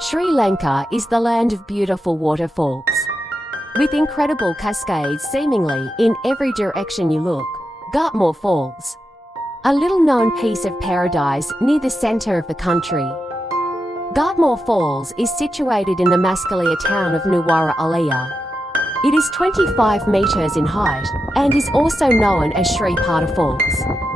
Sri Lanka is the land of beautiful waterfalls. With incredible cascades seemingly in every direction you look. Gartmore Falls, a little-known piece of paradise near the centre of the country. Gartmore Falls is situated in the Maskalia town of Nuwara Eliya. It is 25 metres in height and is also known as Sri Falls.